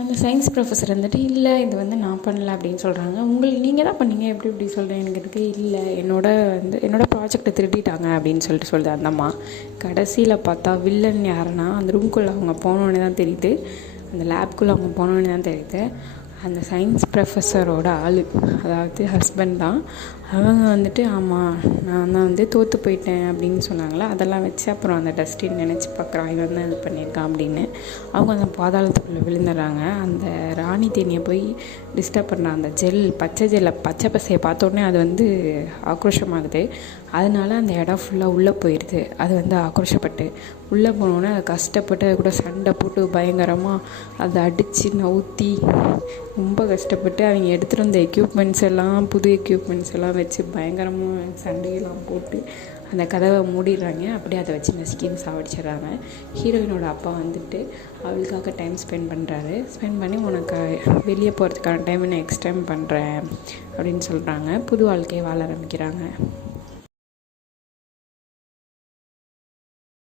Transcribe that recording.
அந்த science professor வந்துட்டு இல்லை இது வந்து நான் பண்ணல அப்படின்னு சொல்கிறாங்க. நீங்கள் தான் பண்ணீங்க, எப்படி இப்படி சொல்கிறேன் எனக்கு இதுக்கு இல்லை என்னோடய ப்ராஜெக்டை திருடிட்டாங்க அப்படின்னு சொல்லுது அந்த அம்மா. கடைசியில் பார்த்தா வில்லன் யாருன்னா அந்த ரூம்குள்ளே அவங்க போனோடனே தான் தெரியுது, அந்த லேப்குள்ளே அவங்க போனோடனே தான் தெரியுது அந்த சயின்ஸ் ப்ரொஃபஸரோட ஆள், அதாவது ஹஸ்பண்ட் தான். அவங்க வந்துட்டு ஆமாம் நான் தான் வந்து தோற்று போயிட்டேன் அப்படின்னு சொன்னாங்களே, அதெல்லாம் வச்சு அப்புறம் அந்த டஸ்டின் நினச்சி பார்க்குறான் இவன் தான் இது பண்ணியிருக்கான் அப்படின்னு. அவங்க அந்த பாதாளத்துக்குள்ளே விழுந்துடுறாங்க. அந்த ராணி தேனியை போய் டிஸ்டர்ப் பண்ணுற அந்த பச்சை பசையை பார்த்தோன்னே அது வந்து ஆக்ரோஷமாகுது. அதனால அந்த இடம் ஃபுல்லாக உள்ளே போயிடுது. அது வந்து ஆக்ரோஷப்பட்டு உள்ளே போனோன்னே அதை கஷ்டப்பட்டு அது கூட சண்டை போட்டு பயங்கரமாக அதை அடித்து நவுத்தி ரொம்ப கஷ்டப்பட்டு அவங்க எடுத்துகிட்டு வந்த புது எக்யூப்மெண்ட்ஸ் எல்லாம் வச்சு பயங்கரமாக சண்டையெல்லாம் போட்டு அந்த கதவை மூடிடுறாங்க. அப்படியே அதை வச்சு நசுக்கின்னு சாவடிச்சிடுறாங்க. ஹீரோயினோட அப்பா வந்துட்டு அவளுக்காக டைம் ஸ்பெண்ட் பண்ணி உனக்கு வெளியே போகிறதுக்கான டைம் நான் நெக்ஸ்ட் டைம் பண்ணுறேன் அப்படின்னு சொல்கிறாங்க. புது வாழ்க்கையை வாழ ஆரம்பிக்கிறாங்க.